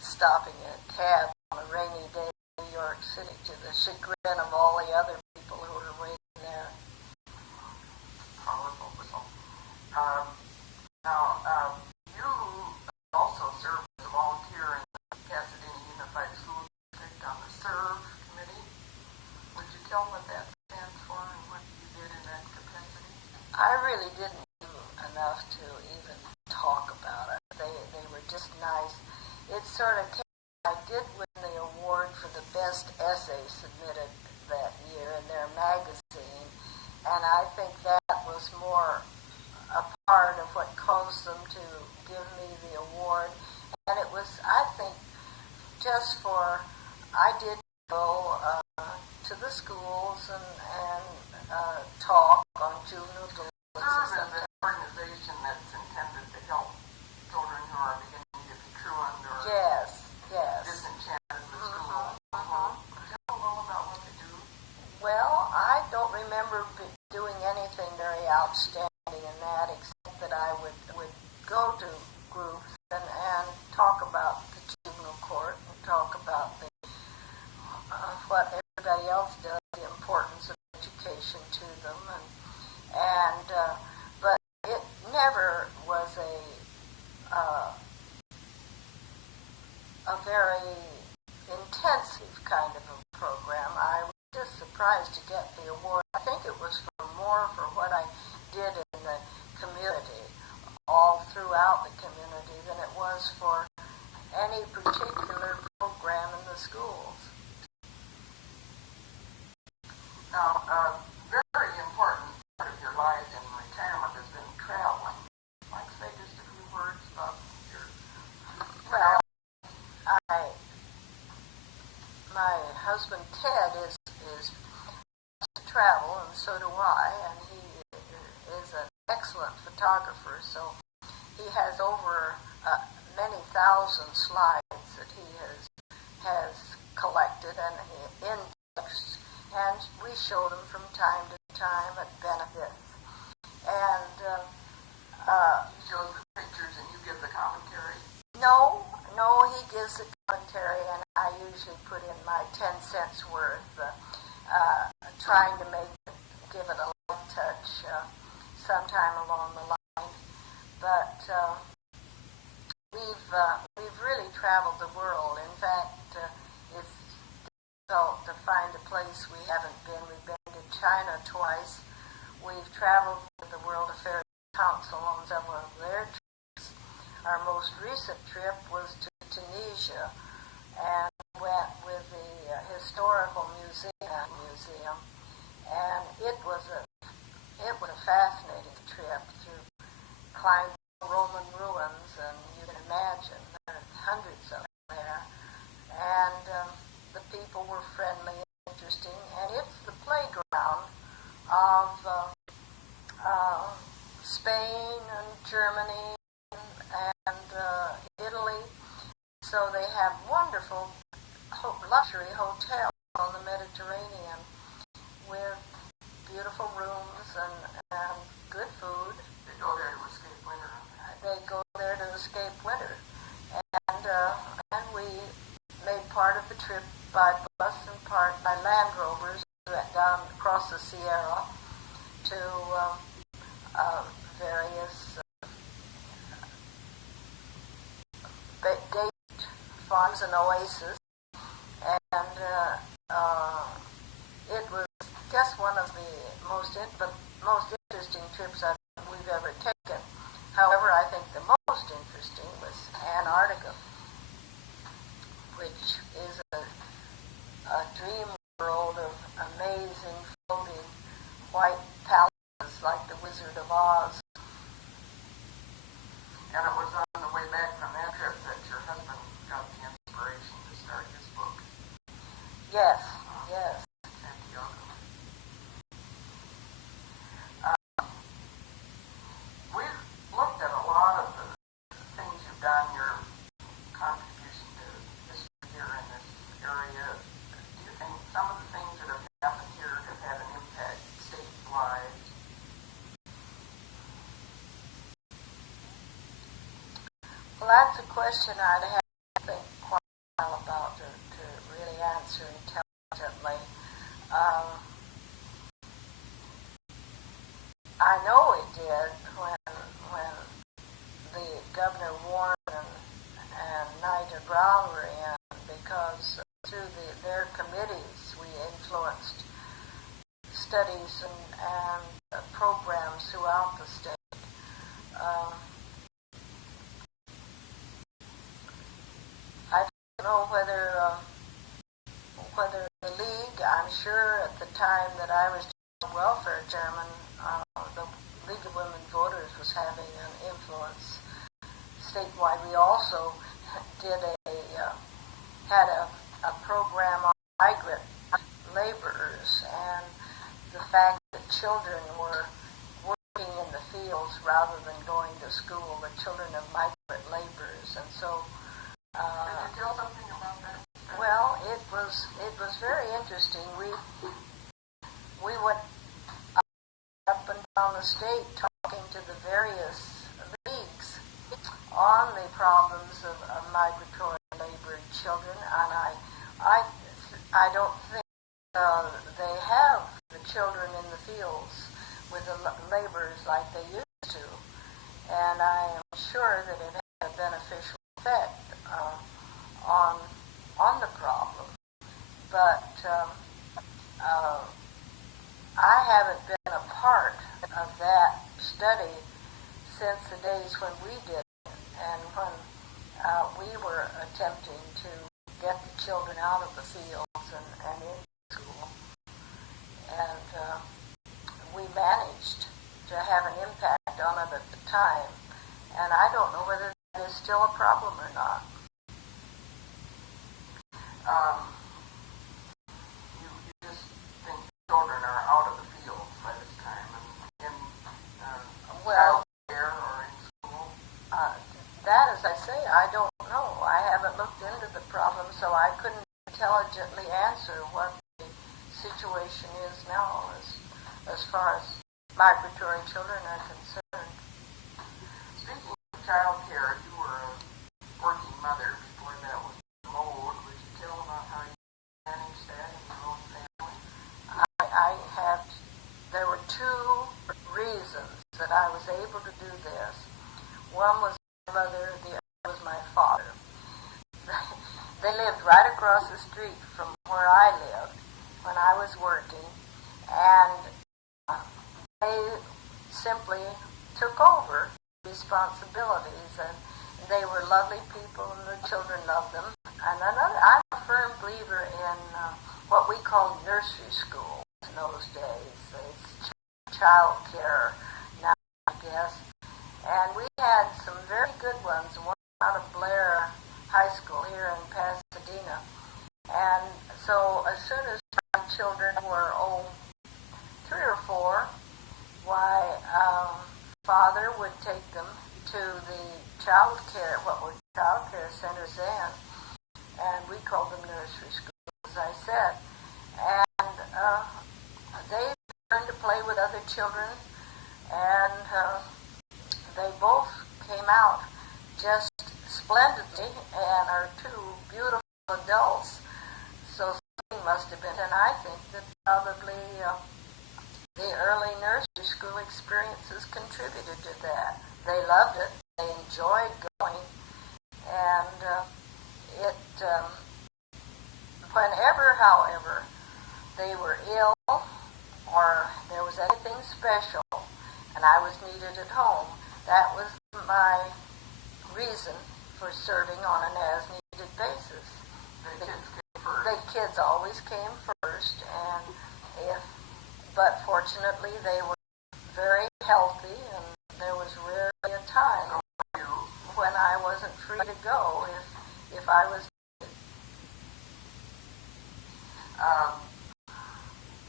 stopping a cab on a rainy day in New York City to the chagrin of all the other people who were waiting there. Powerful whistle. Now, you also serve as a volunteer in the Pasadena Unified School District on the SERVE committee. Would you tell what that stands for and what you did in that capacity? I really didn't do enough to even talk about it. They were just nice. It sort of came. I did win the award for the best essay submitted that year in their magazine, and I think that was more a part of what caused them to give me the award. And it was, I think, just for, I did go to the schools and talk on juvenile delinquencies. SERVE is an organization that's intended to help children who are beginning to be truant or disenchanted with school. Tell a little about what they do. Well, I don't remember doing anything very outstanding in that, except that I would go to groups and talk about the juvenile court and talk about what everybody else does, the importance of education to them, but it never was a very intensive kind of a program. I was just surprised to get the award. I think it was more for what I did in the community, all throughout the community, than it was for any particular program in the schools. Now, very important part of your life in retirement has been traveling. Like, say just a few words about your Well, my husband Ted is to travel, and so do I, and he is an excellent photographer, so he has over many thousand slides that he has collected and indexed, and we show them from time to time at benefits. And he shows the pictures and you give the commentary. No, he gives the commentary, and I usually put in my 10 cents worth, trying to give it a light touch sometime along the line. But we've really traveled the world. In fact, it's difficult twice. We've traveled with the World Affairs Council on several of their trips. Our most recent trip was to Tunisia and went with the Historical Museum, and it was a fascinating trip through climbing Roman ruins, and you can imagine there are hundreds of them there, and the people were friendly and interesting, and it's the playground of Spain and Germany and Italy. So they have wonderful luxury hotels on the Mediterranean with beautiful rooms and good food. They go there to escape winter. They go there to escape winter. And we made part of the trip by bus and part by Land Rovers down across the Sierra to various date farms and oases. And it was just one of the most interesting trips we've ever taken. However, I think the most interesting was Antarctica, which is a dream world of amazing floating white palaces like the Wizard of Oz. And it was on the way back from that trip that your husband got the inspiration to start his book. Yes, yes. Santiago. We've looked at a lot of the things you've done, your contribution to history here in this area. Do you think some of the things that have happened here have had an impact statewide? Well, that's a question I'd have to think quite a while about to really answer intelligently. I know it did when the Governor Warren and Nigel Brown were in, because through their committees we influenced studies and programs throughout the state. I don't know whether the League, I'm sure at the time that I was welfare chairman, the League of Women Voters was having an influence statewide. We also had a program on migrant laborers and the fact that children were working in the fields rather than going to school, the children of migrant laborers. And so Can you tell something about that? well, it was very interesting. We went up and down the state talking to the various leagues on the problems of migratory labored children, and I don't think they have the children in the fields with the laborers like they used to, and I am sure that it had a beneficial effect on the problem. But I haven't been a part of that study since the days when we did it, and when we were attempting to get the children out of the fields and into school. And we managed to have an impact on it at the time, and I don't know whether that is still a problem or not. You just think children are out of the fields by this time and in child care or in school? That, as I say, I don't know. I haven't looked into the problem, so I couldn't intelligently answer what the situation is now as far as migratory children are concerned. Speaking of child care, you were a working mother before that was mode. Would you tell about how you managed that in your own family? There were two reasons that I was able to do this. One was my mother, the other was my father. They lived right across the street from where I lived when I was working, and they simply took over responsibilities, and they were lovely people, and the children loved them. And I'm a firm believer in what we called nursery schools in those days. It's child care now, I guess. And we had some very good ones, one out of Blair High School here in Pasadena. And so as soon as my children were, 3 or 4, why, father would take them to the child care, what were child care centers then, and we called them nursery schools, as I said. And they learned to play with other children, and they both came out just splendidly and are 2 beautiful adults. So something must have been, and I think that probably the early nursery school experiences contributed to that. They loved it. They enjoyed going. And whenever, however, they were ill or there was anything special and I was needed at home, that was my reason for serving on an as-needed basis. The kids always came first, but fortunately they were very healthy, and there was rarely a time when I wasn't free to go if I was.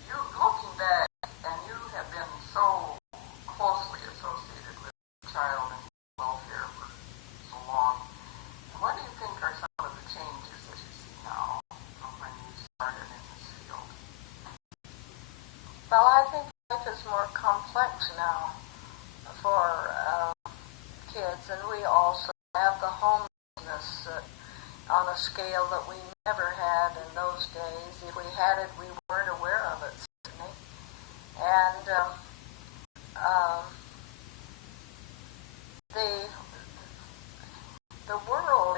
You looking back, and you have been so closely associated with child and welfare for so long. What do you think are some of the changes that you see now from when you started in this field? Well, I think life is more complex now for kids, and we also have the homelessness on a scale that we never had in those days. If we had it, we weren't aware of it, certainly. And the world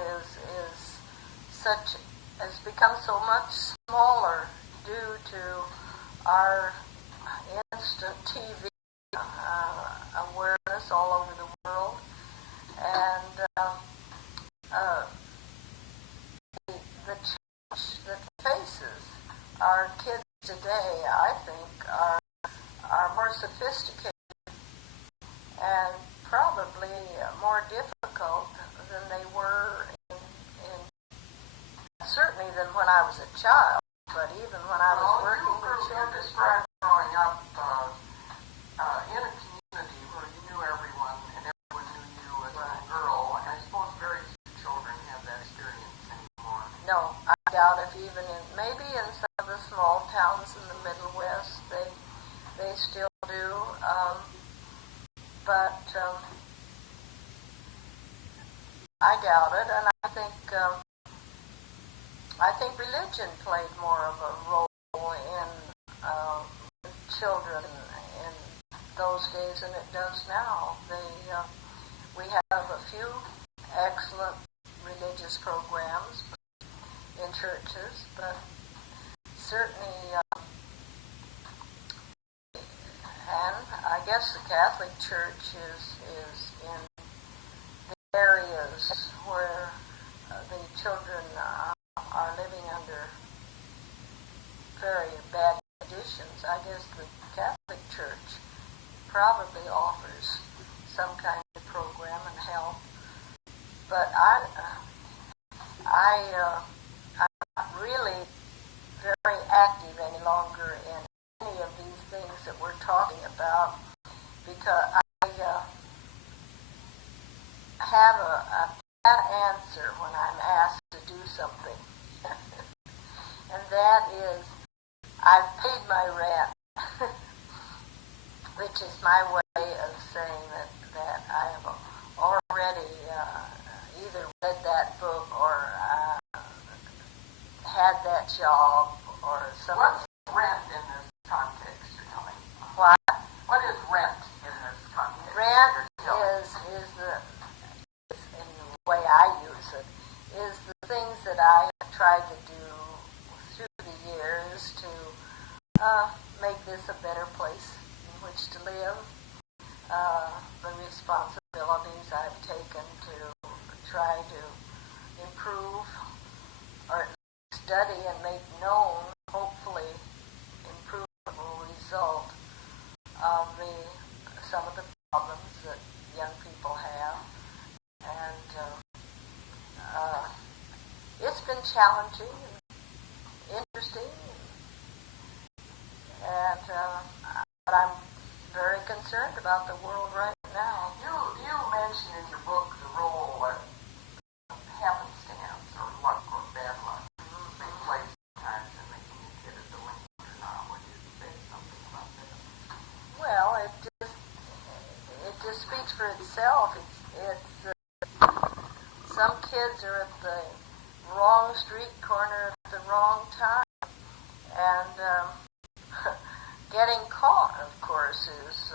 has become so much smaller due to our instant TV awareness all over the world, and the change that faces our kids today, I think, are more sophisticated and probably more difficult than they were certainly than when I was a child, but even when I was working with children. You described growing up in a community where you knew everyone and everyone knew you as a girl, and I suppose very few children have that experience anymore. No, I doubt if even maybe in some of the small towns in the Middle West, they still do, but I doubt it, and I think religion played more of a role in children in those days than it does now. We have a few excellent religious programs in churches, but certainly, and I guess the Catholic Church is in the areas where the children are living under very bad conditions. I guess the Catholic Church probably offers some kind of program and help, but I'm not really very active any longer in any of these things that we're talking about, because I have a bad answer when I'm asked to do something. And that is, I've paid my rent, which is my way of saying that I have already either read that book or had that job or something. What's rent in this context, you're telling me? What? What is rent in this context? Rent is in the way I use it, is the things that I have tried to do through the years to make this a better place. which to live, the responsibilities I've taken to try to improve or study and make known, hopefully, improvable result of some of the problems that young people have. And it's been challenging and interesting, and but I'm very concerned about the world right now. You mention in your book the role of happenstance or luck or bad luck they play sometimes in making a kid a delinquent or not. Would you say something about that? Well, it just speaks for itself. It's some kids are at the wrong street corner at the wrong time, and getting caught, of course, is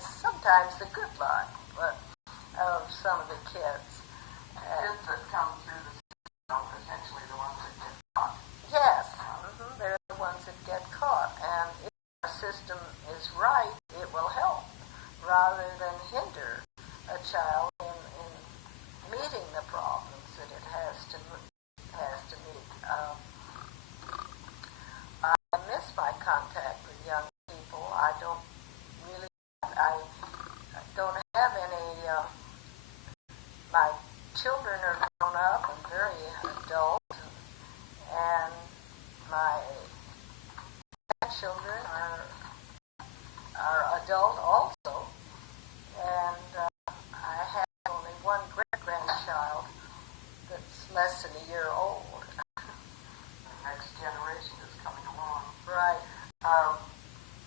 sometimes the good luck, but of some of the kids. Kids that come through the system are essentially the ones that get caught. Yes, they're the ones that get caught, and if our system is right, it will help rather than hinder a child in meeting the problems that it has to meet. I miss my contact with young people. I don't have any. My children are grown up and very adult, and my grandchildren are adult also, and I have only one great-grandchild that's less than a year old. The next generation is coming along. Right.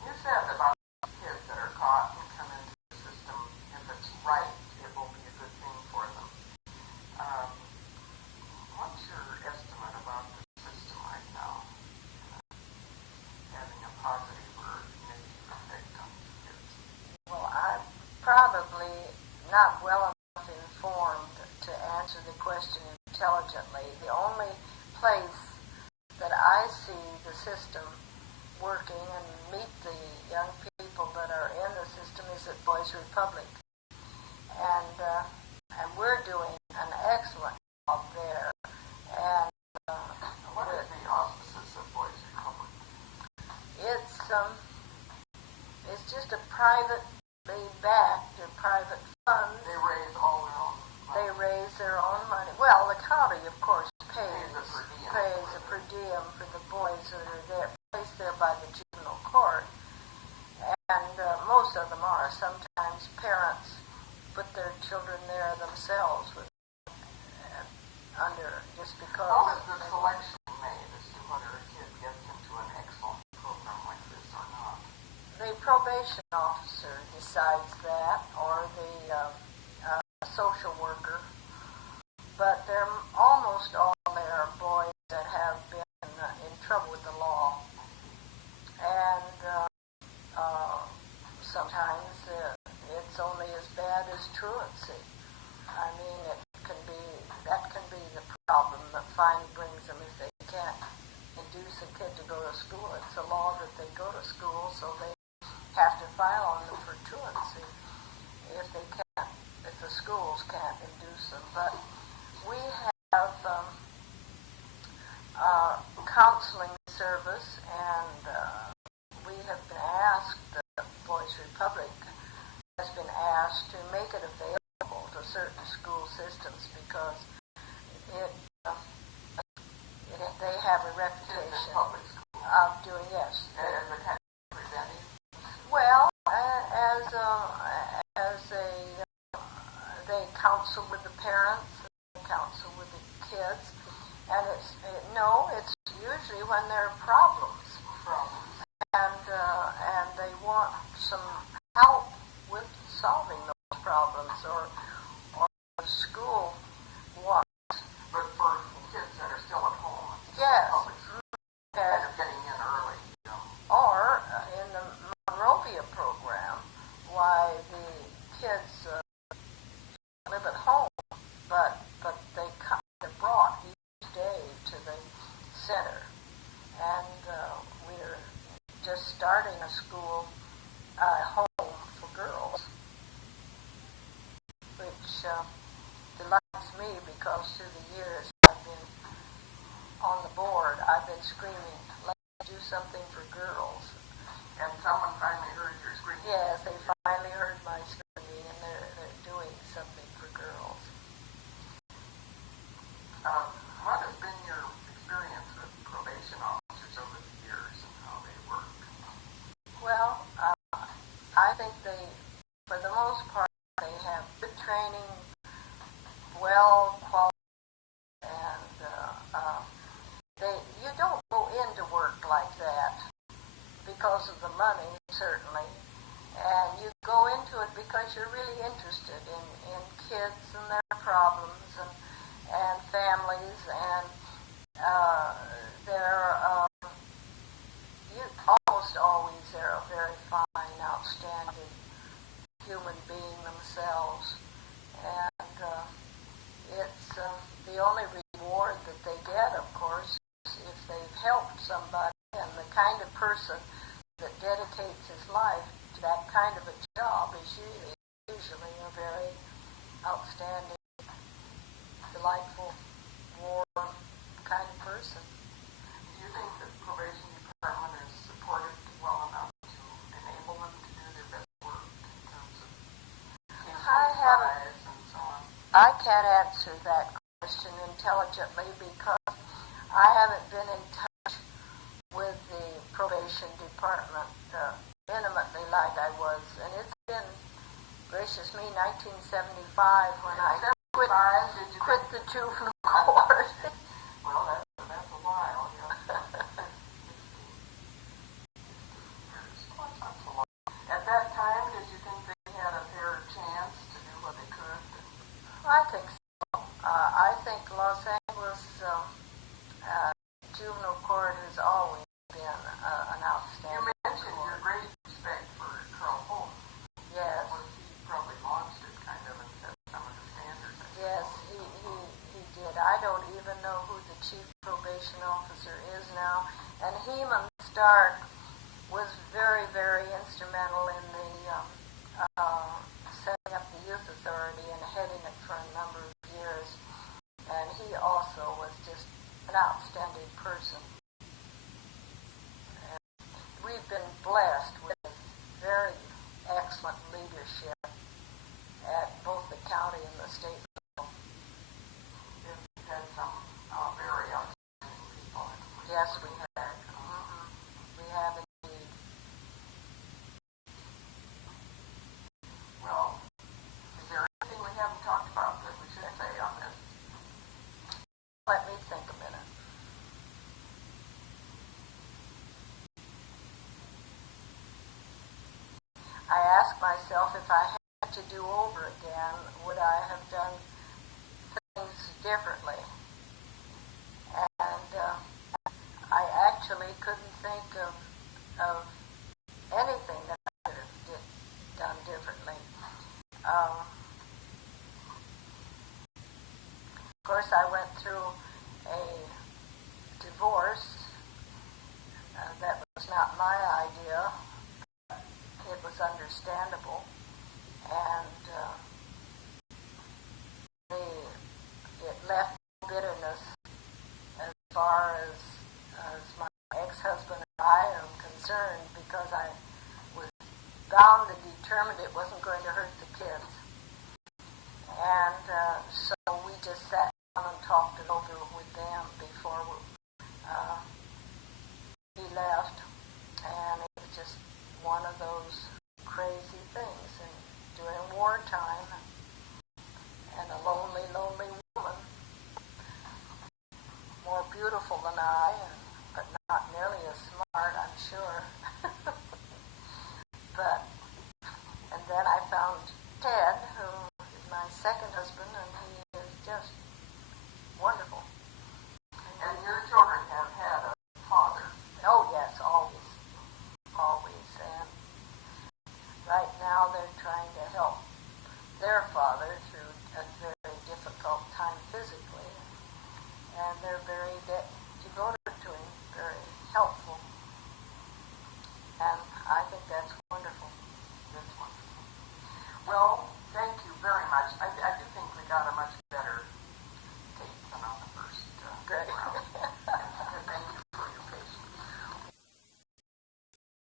You said about kids that are caught and come into the system, if it's right, it will be a good thing for them. What's your estimate about the system right now? Having a positive or negative effect on kids? Well, I'm probably not well enough informed to answer the question intelligently. The only place that I see the system working and meet the young people that are in the system is at Boys Republic. And we're doing an excellent job there. And what are the auspices of Boys Republic? It's just a privately backed or private fund. They raise all their own money. They raise their own money. Well, the county, of course, pays a per diem for the boys that are there, placed there by the juvenile court. And most of them are. Sometimes parents put their children there themselves just because. How is the selection made as to whether a kid gets into an excellent program like this or not? The probation officer decides that, or the social worker. But they're almost all there are boys that have been in trouble with the law, and sometimes it's only as bad as truancy. I mean, that can be the problem that finally brings them if they can't induce a kid to go to school. It's a law that they go to school, so they have to file on them for truancy if the schools can't induce them. But we have counseling service, and we have been asked, the Boys Republic has been asked to make it available to certain school systems because they have a reputation of doing, yes. As a kind of preventing? Well, they counsel with screaming, let's do something for girls. And someone finally heard your screaming. Yes, they finally heard my screaming, and they're doing something for girls. What has been your experience with probation officers over the years and how they work? Well, I think they, for the most part, they have good training, well qualified, and you don't go into work like that because of the money, certainly, and you go into it because you're really interested in kids and their problems and families, and you almost always are a very fine, outstanding human being themselves, and it's the only reward that they get, of course, if they've helped somebody, and the kind of person that dedicates his life to that kind of a job is usually a very outstanding, delightful, warm kind of person. Do you think the probation department is supported well enough to enable them to do their best work in terms of case size and so on? I can't answer that question intelligently because I haven't been in touch with the probation department intimately like I was, and it's been, gracious me, 1975 when I quit the juvenile court. Well, that's a while, yeah. 15 years. Well, that's not so long. At that time, did you think they had a fair chance to do what they could? I think so. I think Los Angeles juvenile court has always been an outstanding. You mentioned your great respect for Earl Warren. Yes. Well, he probably launched it kind of and set some of the standards. Yes, he did. I don't even know who the chief probation officer is now. And Heman Stark was very, very instrumental in the setting up the youth authority and heading it for a number of years. And he also was just an outstanding person. And we've been blessed with very excellent leadership at both the county and the state level. We've had some very outstanding people. Yes, we have. Mm-hmm. We have indeed. Well, is there anything we haven't talked about that we should say on this? Let me think a minute. I ask myself, if I had to do over again, would I have done things differently? And I actually couldn't think of anything that I could have done differently. Of course, I went through a divorce. That was not my idea. It was understandable, and it left bitterness as far as my ex-husband and I am concerned, because I was bound and determined it wasn't going to hurt the kids. And so we just sat down and talked it over with them before he left, and it was just one of those crazy things. And during wartime, and a lonely, lonely woman, more beautiful than I, but not nearly as smart, I'm sure. And then I found Ted, who is my second husband, and he is just wonderful. And your children have had a father. Oh, yes, always. Always. And right now they're trying to help their father through a very difficult time physically. And they're very